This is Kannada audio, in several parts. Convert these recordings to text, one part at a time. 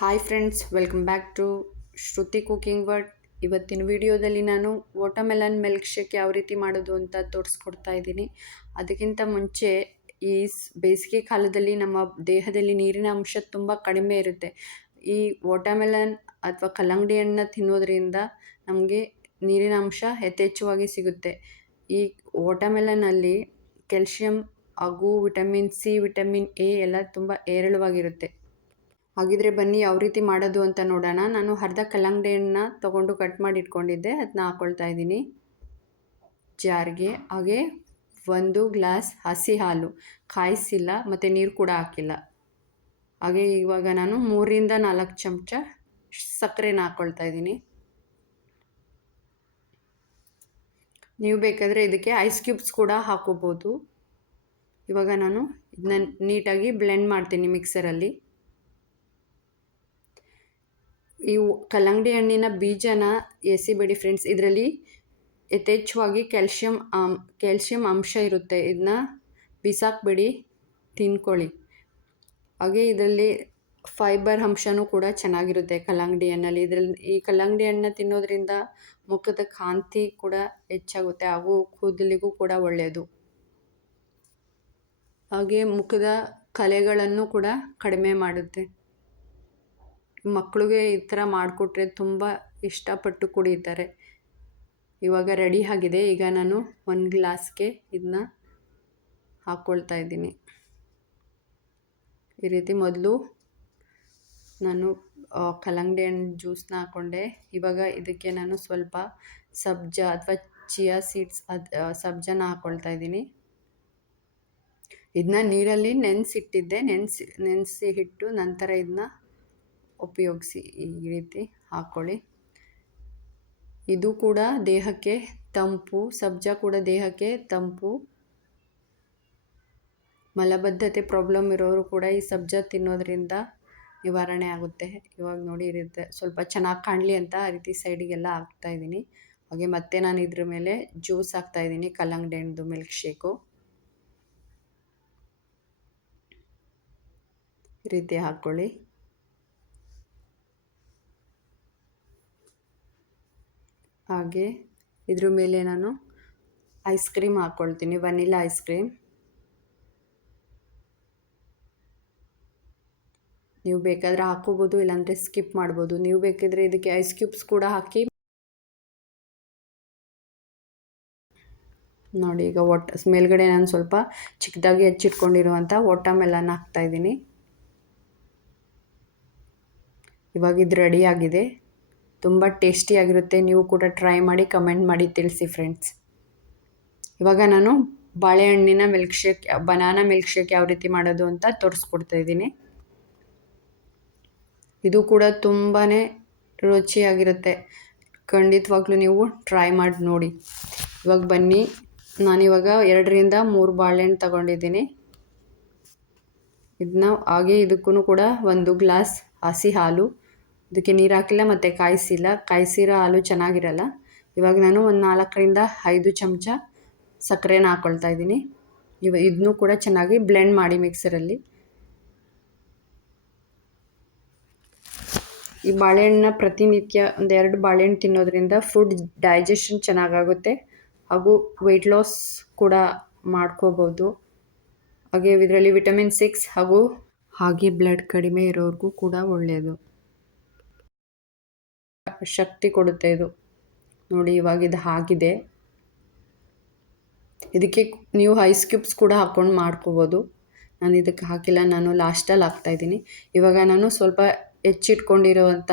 Hi friends, welcome back to Shruti cooking world. ಇವತ್ತಿನ ವಿಡಿಯೋದಲ್ಲಿ ನಾನು ವಾಟರ್ಮೆಲನ್ ಮಿಲ್ಕ್ ಶೇಕ್ ಯಾವ ರೀತಿ ಮಾಡೋದು ಅಂತ ತೋರಿಸ್ಕೊಡ್ತಾ ಇದ್ದೀನಿ. ಅದಕ್ಕಿಂತ ಮುಂಚೆ ಈ ಬೇಸಿಗೆ ಕಾಲದಲ್ಲಿ ನಮ್ಮ ದೇಹದಲ್ಲಿ ನೀರಿನ ಅಂಶ ತುಂಬ ಕಡಿಮೆ ಇರುತ್ತೆ. ಈ ವಾಟರ್ಮೆಲನ್ ಅಥವಾ ಕಲ್ಲಂಗಡಿ ಹಣ್ಣನ್ನ ತಿನ್ನೋದ್ರಿಂದ ನಮಗೆ ನೀರಿನ ಅಂಶ ಯಥೇಚ್ಛವಾಗಿ ಸಿಗುತ್ತೆ. ಈ ವಾಟರ್ಮೆಲನಲ್ಲಿ ಕ್ಯಾಲ್ಶಿಯಂ ಹಾಗೂ ವಿಟಮಿನ್ ಸಿ, ವಿಟಮಿನ್ ಎ ಎಲ್ಲ ತುಂಬ ಹೇರಳವಾಗಿರುತ್ತೆ. ಹಾಗಿದ್ರೆ ಬನ್ನಿ ಯಾವ ರೀತಿ ಮಾಡೋದು ಅಂತ ನೋಡೋಣ. ನಾನು ಅರ್ಧ ಕಲ್ಲಂಗಡಿ ಹಣ್ಣನ್ನ ತೊಗೊಂಡು ಕಟ್ ಮಾಡಿ ಇಟ್ಕೊಂಡಿದ್ದೆ, ಅದನ್ನ ಹಾಕ್ಕೊಳ್ತಾ ಇದ್ದೀನಿ ಜಾರ್ಗೆ. ಹಾಗೆ 1 ಗ್ಲಾಸ್ ಹಸಿ ಹಾಲು, ಕಾಯಿಸಿಲ್ಲ ಮತ್ತು ನೀರು ಕೂಡ ಹಾಕಿಲ್ಲ. ಹಾಗೆ ಇವಾಗ ನಾನು 3ರಿಂದ 4 ಚಮಚ ಸಕ್ಕರೆನ ಹಾಕ್ಕೊಳ್ತಾ ಇದ್ದೀನಿ. ನೀವು ಬೇಕಾದರೆ ಇದಕ್ಕೆ ಐಸ್ ಕ್ಯೂಬ್ಸ್ ಕೂಡ ಹಾಕೋಬೋದು. ಇವಾಗ ನಾನು ಇದನ್ನ ನೀಟಾಗಿ ಬ್ಲೆಂಡ್ ಮಾಡ್ತೀನಿ ಮಿಕ್ಸರಲ್ಲಿ. ಈ ಕಲ್ಲಂಗಡಿ ಹಣ್ಣಿನ ಬೀಜನ ಎಸಿಬೇಡಿ ಫ್ರೆಂಡ್ಸ್, ಇದರಲ್ಲಿ ಯಥೇಚ್ಛವಾಗಿ ಕ್ಯಾಲ್ಶಿಯಂ ಅಂಶ ಇರುತ್ತೆ. ಇದನ್ನ ಬಿಸಾಕಬೇಡಿ, ತಿನ್ಕೊಳ್ಳಿ. ಹಾಗೆ ಇದರಲ್ಲಿ ಫೈಬರ್ ಅಂಶನೂ ಕೂಡ ಚೆನ್ನಾಗಿರುತ್ತೆ ಕಲ್ಲಂಗಡಿ ಹಣ್ಣಲ್ಲಿ. ಈ ಕಲ್ಲಂಗಡಿ ಹಣ್ಣನ್ನ ತಿನ್ನೋದ್ರಿಂದ ಮುಖದ ಕಾಂತಿ ಕೂಡ ಹೆಚ್ಚಾಗುತ್ತೆ ಹಾಗೂ ಕೂದಲಿಗೂ ಕೂಡ ಒಳ್ಳೆಯದು. ಹಾಗೆ ಮುಖದ ಕಲೆಗಳನ್ನು ಕೂಡ ಕಡಿಮೆ ಮಾಡುತ್ತೆ. ಮಕ್ಕಳಿಗೆ ಈ ಥರ ಮಾಡಿಕೊಟ್ರೆ ತುಂಬ ಇಷ್ಟಪಟ್ಟು ಕುಡಿತಾರೆ. ಇವಾಗ ರೆಡಿ ಆಗಿದೆ. ಈಗ ನಾನು 1 ಗ್ಲಾಸ್ಗೆ ಇದನ್ನ ಹಾಕ್ಕೊಳ್ತಾ ಇದ್ದೀನಿ. ಈ ರೀತಿ ಮೊದಲು ನಾನು ಕಲ್ಲಂಗಡಿ ಹಣ್ಣು ಜ್ಯೂಸನ್ನ ಹಾಕ್ಕೊಂಡೆ. ಇವಾಗ ಇದಕ್ಕೆ ನಾನು ಸ್ವಲ್ಪ ಸಬ್ಜಾ ಅಥವಾ ಚಿಯಾ ಸೀಡ್ಸ್ ಸಬ್ಜಾನ ಹಾಕ್ಕೊಳ್ತಾ ಇದ್ದೀನಿ. ಇದನ್ನ ನೀರಲ್ಲಿ ನೆನೆಸಿಟ್ಟಿದ್ದೆ. ನೆನೆಸಿ ಇಟ್ಟು ನಂತರ ಇದನ್ನ ಉಪಯೋಗಿಸಿ ಈ ರೀತಿ ಹಾಕ್ಕೊಳ್ಳಿ. ಇದು ಕೂಡ ದೇಹಕ್ಕೆ ತಂಪು, ಸಬ್ಜಾ ಕೂಡ ದೇಹಕ್ಕೆ ತಂಪು. ಮಲಬದ್ಧತೆ ಪ್ರಾಬ್ಲಮ್ ಇರೋರು ಕೂಡ ಈ ಸಬ್ಜಾ ತಿನ್ನೋದ್ರಿಂದ ನಿವಾರಣೆ ಆಗುತ್ತೆ. ಇವಾಗ ನೋಡಿ ಇರುತ್ತೆ, ಸ್ವಲ್ಪ ಚೆನ್ನಾಗಿ ಕಾಣಲಿ ಅಂತ ಆ ರೀತಿ ಸೈಡಿಗೆಲ್ಲ ಹಾಕ್ತಾ ಇದ್ದೀನಿ. ಹಾಗೆ ಮತ್ತೆ ನಾನು ಇದ್ರ ಮೇಲೆ ಜ್ಯೂಸ್ ಹಾಕ್ತಾ ಇದ್ದೀನಿ, ಕಲ್ಲಂಗಡಿ ಹಣ್ಣು ಮಿಲ್ಕ್ ಶೇಕು. ಈ ರೀತಿ ಹಾಕ್ಕೊಳ್ಳಿ. ಹಾಗೆ ಇದ್ರ ಮೇಲೆ ನಾನು ಐಸ್ ಕ್ರೀಮ್ ಹಾಕ್ಕೊಳ್ತೀನಿ, ವನಿಲಾ ಐಸ್ ಕ್ರೀಮ್. ನೀವು ಬೇಕಾದರೆ ಹಾಕ್ಕೋಬೋದು, ಇಲ್ಲಾಂದರೆ ಸ್ಕಿಪ್ ಮಾಡ್ಬೋದು. ನೀವು ಬೇಕಿದ್ರೆ ಇದಕ್ಕೆ ಐಸ್ ಕ್ಯೂಬ್ಸ್ ಕೂಡ ಹಾಕಿ ನೋಡಿ. ಈಗ ಮೇಲ್ಗಡೆ ನಾನು ಸ್ವಲ್ಪ ಚಿಕ್ಕದಾಗಿ ಹೆಚ್ಚಿಟ್ಕೊಂಡಿರುವಂಥ ವಾಟರ್ಮೆಲನ್ ಹಾಕ್ತಾಯಿದ್ದೀನಿ. ಇವಾಗ ಇದು ರೆಡಿ ಆಗಿದೆ. ತುಂಬ ಟೇಸ್ಟಿಯಾಗಿರುತ್ತೆ. ನೀವು ಕೂಡ ಟ್ರೈ ಮಾಡಿ ಕಮೆಂಟ್ ಮಾಡಿ ತಿಳಿಸಿ ಫ್ರೆಂಡ್ಸ್. ಇವಾಗ ನಾನು ಬಾಳೆಹಣ್ಣಿನ ಬನಾನಾ ಮಿಲ್ಕ್ ಶೇಕ್ ಯಾವ ರೀತಿ ಮಾಡೋದು ಅಂತ ತೋರಿಸ್ಕೊಡ್ತಾ ಇದ್ದೀನಿ. ಇದು ಕೂಡ ತುಂಬಾ ರುಚಿಯಾಗಿರುತ್ತೆ. ಖಂಡಿತವಾಗ್ಲೂ ನೀವು ಟ್ರೈ ಮಾಡಿ ನೋಡಿ. ಇವಾಗ ಬನ್ನಿ, ನಾನಿವಾಗ 2ರಿಂದ 3 ಬಾಳೆಹಣ್ಣು ತಗೊಂಡಿದ್ದೀನಿ. ಇದನ್ನ ಹಾಗೆ ಇದಕ್ಕೂ ಕೂಡ 1 ಗ್ಲಾಸ್ ಹಸಿ ಹಾಲು, ಇದಕ್ಕೆ ನೀರು ಹಾಕಿಲ್ಲ ಮತ್ತು ಕಾಯಿಸಿಲ್ಲ. ಕಾಯಿಸಿರೋ ಹಾಲು ಚೆನ್ನಾಗಿರಲ್ಲ. ಇವಾಗ ನಾನು 4ರಿಂದ 5 ಚಮಚ ಸಕ್ಕರೆನ ಹಾಕ್ಕೊಳ್ತಾ ಇದ್ದೀನಿ. ಇದನ್ನೂ ಕೂಡ ಚೆನ್ನಾಗಿ ಬ್ಲೆಂಡ್ ಮಾಡಿ ಮಿಕ್ಸರಲ್ಲಿ. ಈ ಬಾಳೆಹಣ್ಣನ್ನ ಪ್ರತಿನಿತ್ಯ 2 ಬಾಳೆಹಣ್ಣು ತಿನ್ನೋದ್ರಿಂದ ಫುಡ್ ಡೈಜೆಷನ್ ಚೆನ್ನಾಗಾಗುತ್ತೆ ಹಾಗೂ ವೆಯ್ಟ್ ಲಾಸ್ ಕೂಡ ಮಾಡ್ಕೋಬೋದು. ಹಾಗೆ ಇದರಲ್ಲಿ ವಿಟಮಿನ್ 6 ಹಾಗೆ ಬ್ಲಡ್ ಕಡಿಮೆ ಇರೋರಿಗೂ ಕೂಡ ಒಳ್ಳೆಯದು, ಶಕ್ತಿ ಕೊಡುತ್ತೆ ಇದು. ನೋಡಿ ಇವಾಗ ಇದು ಆಗಿದೆ. ಇದಕ್ಕೆ ನೀವು ಐಸ್ ಕ್ಯೂಬ್ಸ್ ಕೂಡ ಹಾಕ್ಕೊಂಡು ಮಾಡ್ಕೋಬೋದು. ನಾನು ಇದಕ್ಕೆ ಹಾಕಿಲ್ಲ, ನಾನು ಲಾಸ್ಟಲ್ಲಿ ಹಾಕ್ತಾಯಿದ್ದೀನಿ. ಇವಾಗ ನಾನು ಸ್ವಲ್ಪ ಹಚ್ಚಿಟ್ಕೊಂಡಿರುವಂಥ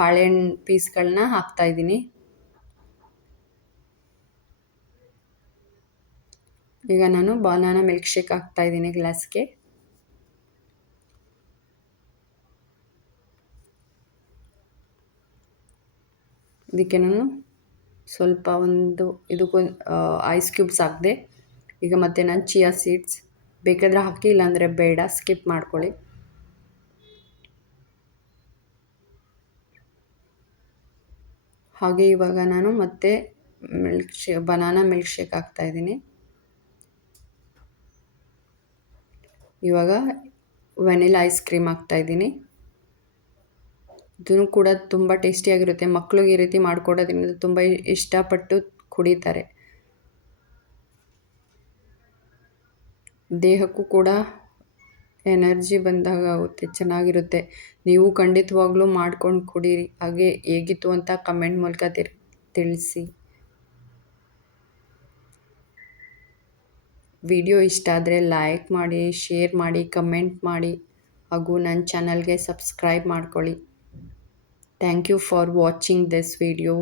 ಬಾಳೆಹಣ್ಣು ಪೀಸ್ಗಳನ್ನ ಹಾಕ್ತಾಯಿದ್ದೀನಿ. ಈಗ ನಾನು ಬನಾನಾ ಮಿಲ್ಕ್ ಶೇಕ್ ಹಾಕ್ತಾಯಿದ್ದೀನಿ ಗ್ಲಾಸ್ಗೆ. ಇದಕ್ಕೆ ನಾನು ಸ್ವಲ್ಪ ಇದಕ್ಕೊಂದು ಐಸ್ ಕ್ಯೂಬ್ಸ್ ಹಾಕಿದೆ. ಈಗ ಮತ್ತೆ ನಾನು ಚಿಯಾ ಸೀಡ್ಸ್ ಬೇಕಾದರೆ ಹಾಕಿ, ಇಲ್ಲಾಂದರೆ ಬೇಡ, ಸ್ಕಿಪ್ ಮಾಡ್ಕೊಳ್ಳಿ. ಹಾಗೆ ಇವಾಗ ನಾನು ಮತ್ತೆ ಬನಾನಾ ಮಿಲ್ಕ್ ಶೇಕ್ ಹಾಕ್ತಾಯಿದ್ದೀನಿ. ಇವಾಗ ವೆನಿಲಾ ಐಸ್ ಕ್ರೀಮ್ ಹಾಕ್ತಾಯಿದ್ದೀನಿ. ಇದೂ ಕೂಡ ತುಂಬ ಟೇಸ್ಟಿಯಾಗಿರುತ್ತೆ. ಮಕ್ಳಿಗೆ ಈ ರೀತಿ ಮಾಡಿಕೊಡೋದ್ರಿಂದ ತುಂಬ ಇಷ್ಟಪಟ್ಟು ಕುಡಿತಾರೆ. ದೇಹಕ್ಕೂ ಕೂಡ ಎನರ್ಜಿ ಬಂದಾಗ ಆಗುತ್ತೆ, ಚೆನ್ನಾಗಿರುತ್ತೆ. ನೀವು ಖಂಡಿತವಾಗ್ಲೂ ಮಾಡ್ಕೊಂಡು ಕುಡೀರಿ. ಹಾಗೆ ಹೇಗಿತ್ತು ಅಂತ ಕಮೆಂಟ್ ಮೂಲಕ ತಿಳಿಸಿ. ವಿಡಿಯೋ ಇಷ್ಟ ಆದರೆ ಲೈಕ್ ಮಾಡಿ, ಶೇರ್ ಮಾಡಿ, ಕಮೆಂಟ್ ಮಾಡಿ ಹಾಗೂ ನನ್ನ ಚಾನಲ್ಗೆ ಸಬ್ಸ್ಕ್ರೈಬ್ ಮಾಡ್ಕೊಳ್ಳಿ. Thank you for watching this video.